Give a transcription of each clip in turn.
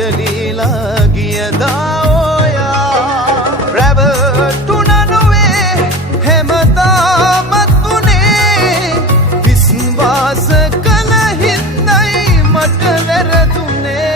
පැටලීලා ගියදා ඔයා රැවටුණ නොවේ හැමදාමත් වුණේ විශ්වාස කළ හින්දයි මට වැරදුනේ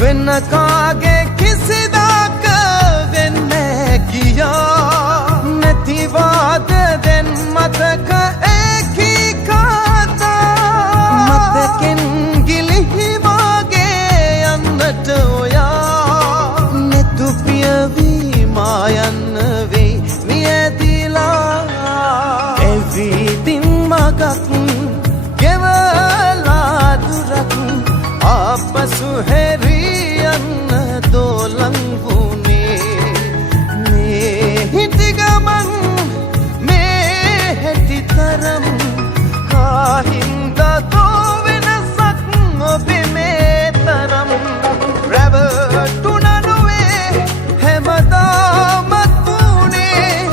වෙන කාගේ කිසිදාක වෙන්නේ ගියා නැතිවාද දැන් මතක ඒකී කාතා මතකෙන් ගිලිහි වාගේ යන්නට ඔයා නෙතු පියවි මා යන්න වෙයි මියදිලා එවිදින් මගක් ගෙවලා දුරක් ආපසු හැරියන්න දෝලං වුණේ මේ හිටි ගමන් මේ හැටි තරම් කාහින්දා තෝ වෙනසක් ඔබේ මේ තරම් රැවටුණ නොවේ හැමදාමත් වුණේ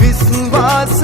විශ්වාස